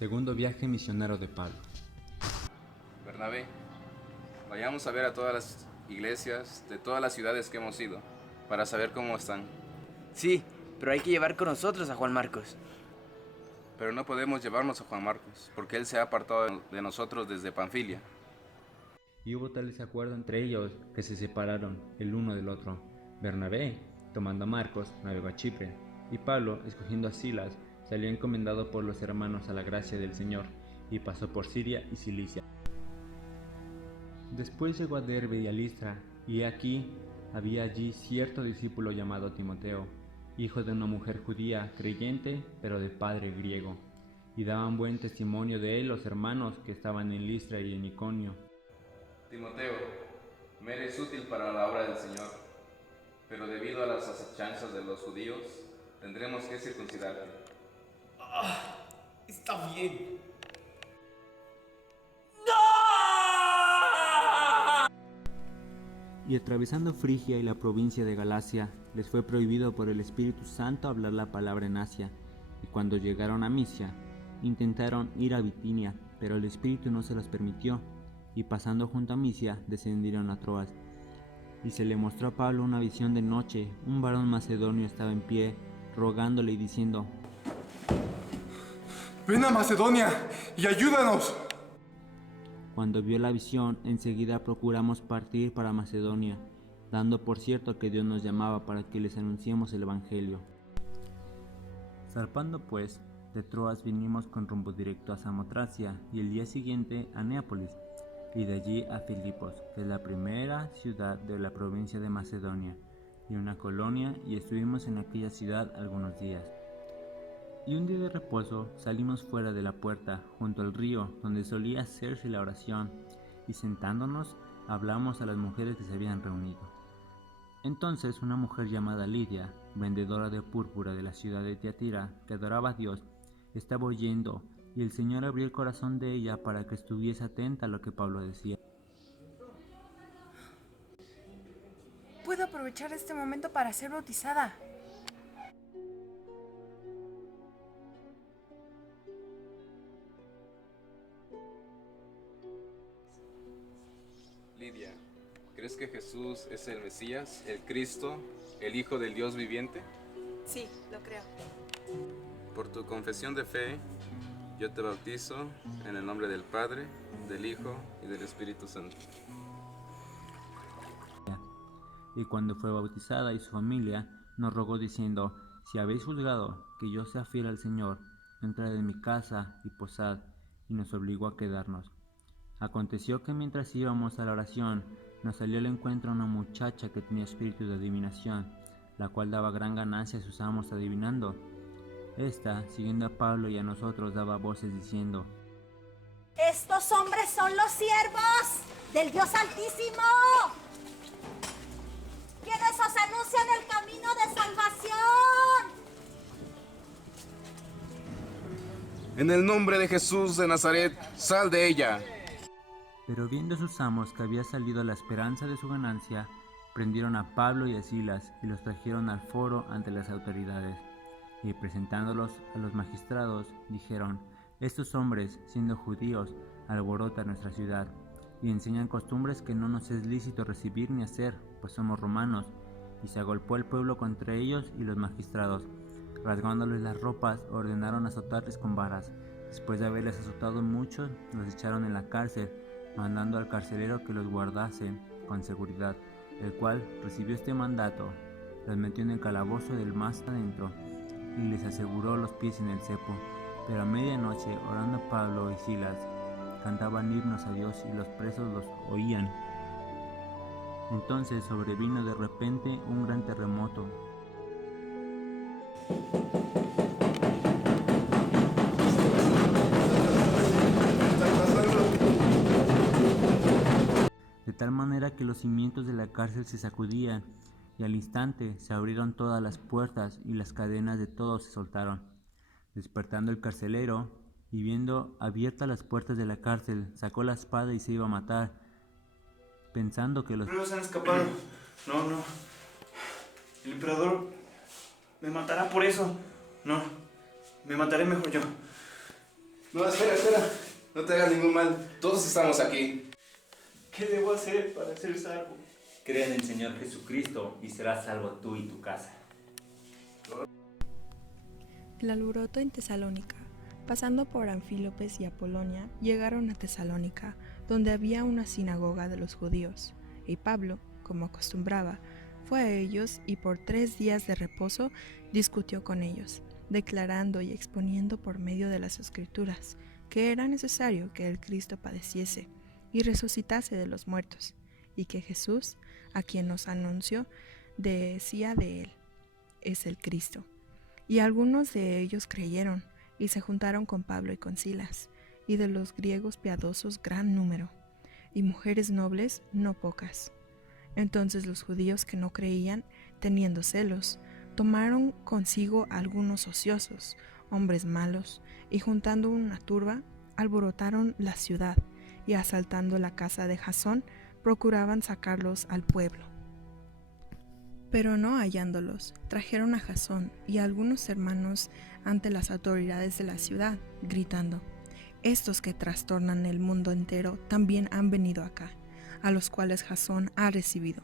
Segundo viaje misionero de Pablo. Bernabé, vayamos a ver a todas las iglesias de todas las ciudades que hemos ido, para saber cómo están. Sí, pero hay que llevar con nosotros a Juan Marcos. Pero no podemos llevarnos a Juan Marcos, porque él se ha apartado de nosotros desde Panfilia. Y hubo tal desacuerdo entre ellos que se separaron el uno del otro. Bernabé, tomando a Marcos, navegó a Chipre, y Pablo, escogiendo a Silas, salió encomendado por los hermanos a la gracia del Señor, y pasó por Siria y Cilicia. Después llegó a Derbe y a Listra, y aquí había allí cierto discípulo llamado Timoteo, hijo de una mujer judía, creyente, pero de padre griego, y daban buen testimonio de él los hermanos que estaban en Listra y en Iconio. Timoteo, me eres útil para la obra del Señor, pero debido a las asechanzas de los judíos, tendremos que circuncidarte. Está bien. Y atravesando Frigia y la provincia de Galacia, les fue prohibido por el Espíritu Santo hablar la palabra en Asia, y cuando llegaron a Misia, intentaron ir a Bitinia, pero el Espíritu no se los permitió, y pasando junto a Misia, descendieron a Troas. Y se le mostró a Pablo una visión de noche, un varón macedonio estaba en pie, rogándole y diciendo: ¡Ven a Macedonia y ayúdanos! Cuando vio la visión, enseguida procuramos partir para Macedonia, dando por cierto que Dios nos llamaba para que les anunciemos el Evangelio. Zarpando pues, de Troas vinimos con rumbo directo a Samotracia y el día siguiente a Neápolis, y de allí a Filipos, que es la primera ciudad de la provincia de Macedonia, y una colonia, y estuvimos en aquella ciudad algunos días. Y un día de reposo salimos fuera de la puerta, junto al río, donde solía hacerse la oración, y sentándonos hablamos a las mujeres que se habían reunido. Entonces una mujer llamada Lidia, vendedora de púrpura de la ciudad de Tiatira, que adoraba a Dios, estaba oyendo, y el Señor abrió el corazón de ella para que estuviese atenta a lo que Pablo decía. Puedo aprovechar este momento para ser bautizada. Lidia, ¿crees que Jesús es el Mesías, el Cristo, el Hijo del Dios viviente? Sí, lo creo. Por tu confesión de fe, yo te bautizo en el nombre del Padre, del Hijo y del Espíritu Santo. Y cuando fue bautizada y su familia, nos rogó diciendo: si habéis juzgado que yo sea fiel al Señor, entrad en mi casa y posad, y nos obligó a quedarnos. Aconteció que mientras íbamos a la oración, nos salió al encuentro una muchacha que tenía espíritu de adivinación, la cual daba gran ganancia a sus amos adivinando. Esta, siguiendo a Pablo y a nosotros, daba voces diciendo: Estos hombres son los siervos del Dios Altísimo, quienes os anuncian el camino de salvación. En el nombre de Jesús de Nazaret, sal de ella. Pero viendo sus amos que había salido la esperanza de su ganancia, prendieron a Pablo y a Silas y los trajeron al foro ante las autoridades. Y presentándolos a los magistrados, dijeron: estos hombres, siendo judíos, alborotan nuestra ciudad, y enseñan costumbres que no nos es lícito recibir ni hacer, pues somos romanos. Y se agolpó el pueblo contra ellos, y los magistrados, rasgándoles las ropas, ordenaron azotarles con varas. Después de haberles azotado mucho, los echaron en la cárcel, mandando al carcelero que los guardase con seguridad, el cual recibió este mandato, los metió en el calabozo del más adentro, y les aseguró los pies en el cepo. Pero a medianoche, orando Pablo y Silas, cantaban himnos a Dios, y los presos los oían. Entonces sobrevino de repente un gran terremoto, de tal manera que los cimientos de la cárcel se sacudían, y al instante se abrieron todas las puertas, y las cadenas de todos se soltaron. Despertando el carcelero, y viendo abiertas las puertas de la cárcel, sacó la espada y se iba a matar, pensando que los presos han escapado. No. El emperador me matará por eso. No, me mataré mejor yo. No, espera. No te hagas ningún mal. Todos estamos aquí. ¿Qué debo hacer para ser salvo? Cree en el Señor Jesucristo y serás salvo tú y tu casa. El alboroto en Tesalónica. Pasando por Anfílopes y Apolonia, llegaron a Tesalónica, donde había una sinagoga de los judíos, y Pablo, como acostumbraba, fue a ellos y por 3 días de reposo discutió con ellos, declarando y exponiendo por medio de las Escrituras que era necesario que el Cristo padeciese y resucitase de los muertos, y que Jesús, a quien nos anunció, decía de él, es el Cristo. Y algunos de ellos creyeron, y se juntaron con Pablo y con Silas, y de los griegos piadosos gran número, y mujeres nobles no pocas. Entonces los judíos que no creían, teniendo celos, tomaron consigo algunos ociosos, hombres malos, y juntando una turba, alborotaron la ciudad, y asaltando la casa de Jasón, procuraban sacarlos al pueblo. Pero no hallándolos, trajeron a Jasón y a algunos hermanos ante las autoridades de la ciudad, gritando, estos que trastornan el mundo entero también han venido acá, a los cuales Jasón ha recibido,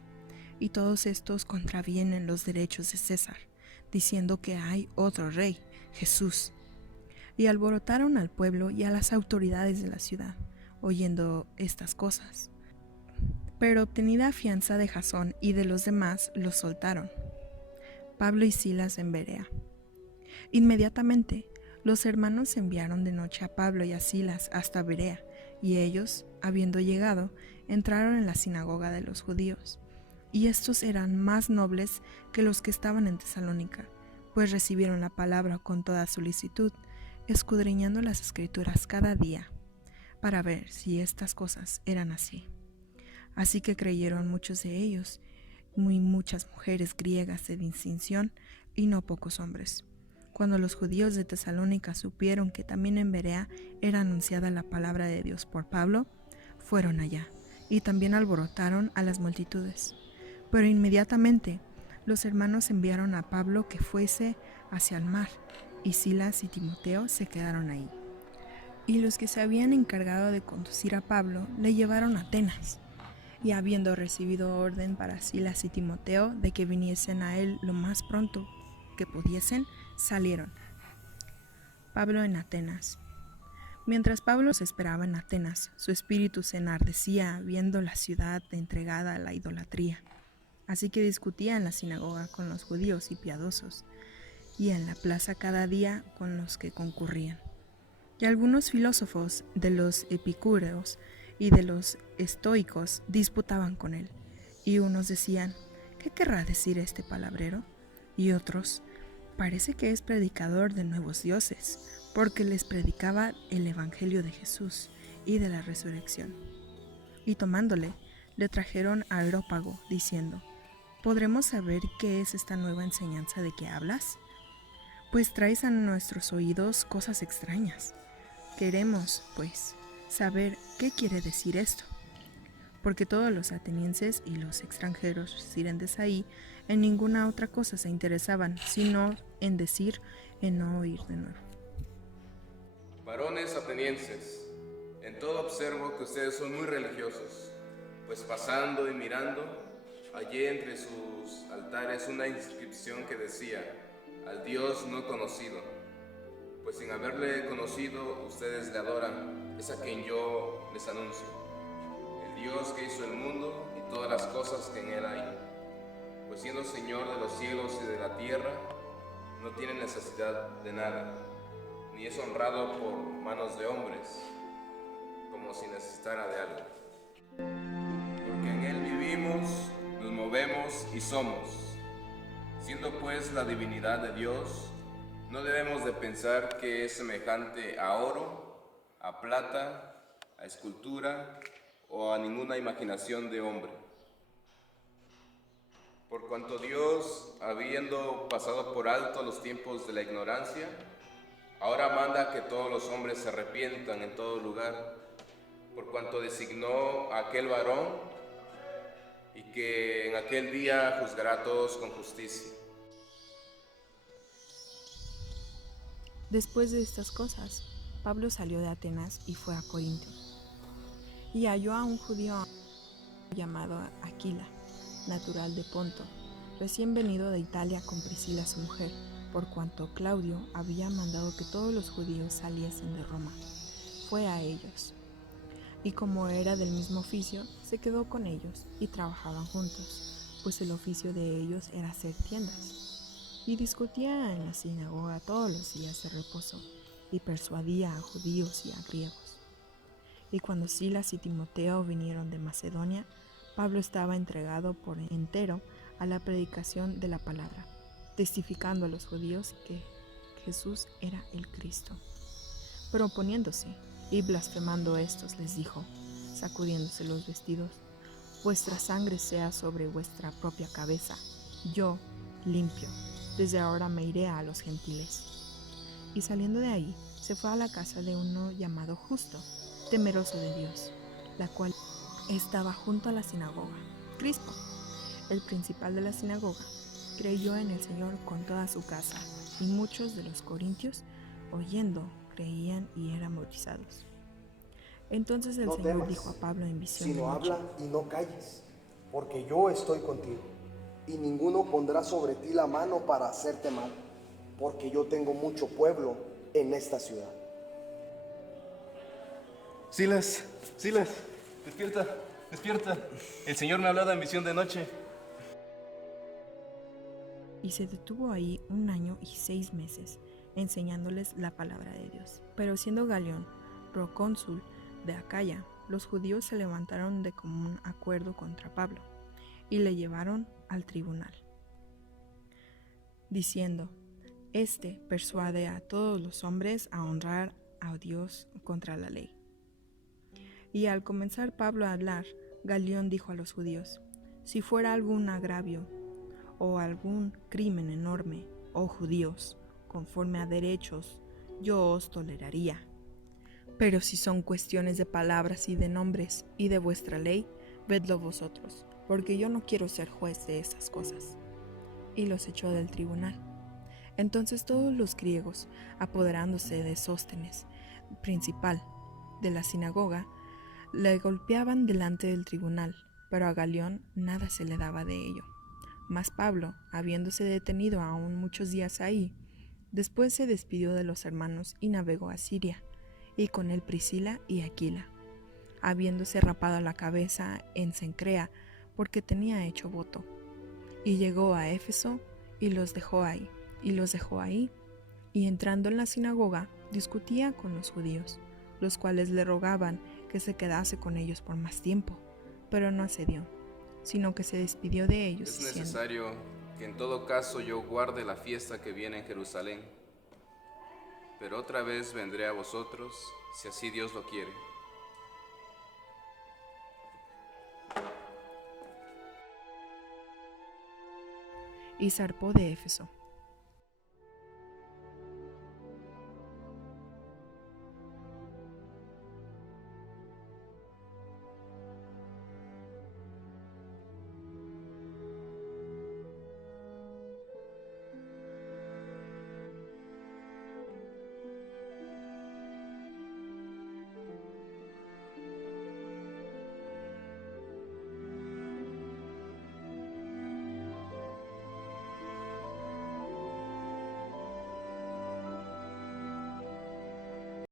y todos estos contravienen los derechos de César, diciendo que hay otro rey, Jesús. Y alborotaron al pueblo y a las autoridades de la ciudad, oyendo estas cosas. Pero obtenida fianza de Jasón y de los demás, los soltaron. Pablo y Silas en Berea. Inmediatamente, los hermanos enviaron de noche a Pablo y a Silas hasta Berea, y ellos, habiendo llegado, entraron en la sinagoga de los judíos. Y estos eran más nobles que los que estaban en Tesalónica, pues recibieron la palabra con toda solicitud, escudriñando las Escrituras cada día, para ver si estas cosas eran así. Así que creyeron muchos de ellos, muy muchas mujeres griegas de distinción, y no pocos hombres. Cuando los judíos de Tesalónica supieron que también en Berea era anunciada la palabra de Dios por Pablo, fueron allá, y también alborotaron a las multitudes. Pero inmediatamente los hermanos enviaron a Pablo que fuese hacia el mar, y Silas y Timoteo se quedaron ahí. Y los que se habían encargado de conducir a Pablo le llevaron a Atenas. Y habiendo recibido orden para Silas y Timoteo de que viniesen a él lo más pronto que pudiesen, salieron. Pablo en Atenas. Mientras Pablo se esperaba en Atenas, su espíritu se enardecía viendo la ciudad entregada a la idolatría. Así que discutía en la sinagoga con los judíos y piadosos, y en la plaza cada día con los que concurrían. Y algunos filósofos de los epicúreos y de los estoicos disputaban con él, y unos decían, ¿qué querrá decir este palabrero? Y otros, parece que es predicador de nuevos dioses, porque les predicaba el evangelio de Jesús y de la resurrección. Y tomándole, le trajeron a Areópago, diciendo, ¿podremos saber qué es esta nueva enseñanza de que hablas? Pues traes a nuestros oídos cosas extrañas. Queremos, pues, saber qué quiere decir esto. Porque todos los atenienses y los extranjeros residentes ahí en ninguna otra cosa se interesaban, sino en decir, en no oír de nuevo. Varones atenienses, en todo observo que ustedes son muy religiosos, pues pasando y mirando, hallé entre sus altares una inscripción que decía, al Dios no conocido. Pues sin haberle conocido, ustedes le adoran, es a quien yo les anuncio. El Dios que hizo el mundo y todas las cosas que en él hay. Pues siendo Señor de los cielos y de la tierra, no tiene necesidad de nada, ni es honrado por manos de hombres, como si necesitara de algo. Porque en él vivimos, nos movemos y somos. Siendo pues la divinidad de Dios, no debemos de pensar que es semejante a oro, a plata, a escultura o a ninguna imaginación de hombre. Por cuanto Dios, habiendo pasado por alto los tiempos de la ignorancia, ahora manda que todos los hombres se arrepientan en todo lugar, por cuanto designó a aquel varón y que en aquel día juzgará a todos con justicia. Después de estas cosas, Pablo salió de Atenas y fue a Corinto. Y halló a un judío llamado Aquila, natural de Ponto, recién venido de Italia con Priscila su mujer, por cuanto Claudio había mandado que todos los judíos saliesen de Roma. Fue a ellos. Y como era del mismo oficio, se quedó con ellos y trabajaban juntos, pues el oficio de ellos era hacer tiendas. Y discutía en la sinagoga todos los días de reposo, y persuadía a judíos y a griegos. Y cuando Silas y Timoteo vinieron de Macedonia, Pablo estaba entregado por entero a la predicación de la palabra, testificando a los judíos que Jesús era el Cristo. Pero oponiéndose y blasfemando estos, les dijo, sacudiéndose los vestidos, vuestra sangre sea sobre vuestra propia cabeza. Yo, limpio, desde ahora me iré a los gentiles. Y saliendo de ahí, se fue a la casa de uno llamado Justo, temeroso de Dios, la cual estaba junto a la sinagoga. Crispo, el principal de la sinagoga, creyó en el Señor con toda su casa, y muchos de los corintios, oyendo, creían y eran bautizados. Entonces el No Señor temas, dijo a Pablo en visión sino de noche, habla y no calles, porque yo estoy contigo, y ninguno pondrá sobre ti la mano para hacerte mal, porque yo tengo mucho pueblo en esta ciudad. Silas, despierta, despierta. El Señor me ha hablado en visión de noche. y se detuvo ahí 1 año y 6 meses, enseñándoles la palabra de Dios. Pero siendo Galión procónsul de Acaya, los judíos se levantaron de común acuerdo contra Pablo y le llevaron al tribunal, diciendo, este persuade a todos los hombres a honrar a Dios contra la ley. Y al comenzar Pablo a hablar, Galión dijo a los judíos, si fuera algún agravio o algún crimen enorme, oh judíos, conforme a derechos, yo os toleraría. Pero si son cuestiones de palabras y de nombres y de vuestra ley, vedlo vosotros, porque yo no quiero ser juez de esas cosas. Y los echó del tribunal. Entonces todos los griegos, apoderándose de Sóstenes, principal de la sinagoga, le golpeaban delante del tribunal, pero a Galión nada se le daba de ello. Mas Pablo, habiéndose detenido aún muchos días ahí, después se despidió de los hermanos y navegó a Siria, y con él Priscila y Aquila, habiéndose rapado la cabeza en Cencrea, porque tenía hecho voto. Y llegó a Éfeso y los dejó ahí, y entrando en la sinagoga, discutía con los judíos, los cuales le rogaban que se quedase con ellos por más tiempo, pero no accedió, sino que se despidió de ellos. Es diciendo, necesario que en todo caso yo guarde la fiesta que viene en Jerusalén, pero otra vez vendré a vosotros, si así Dios lo quiere. y zarpó de Éfeso,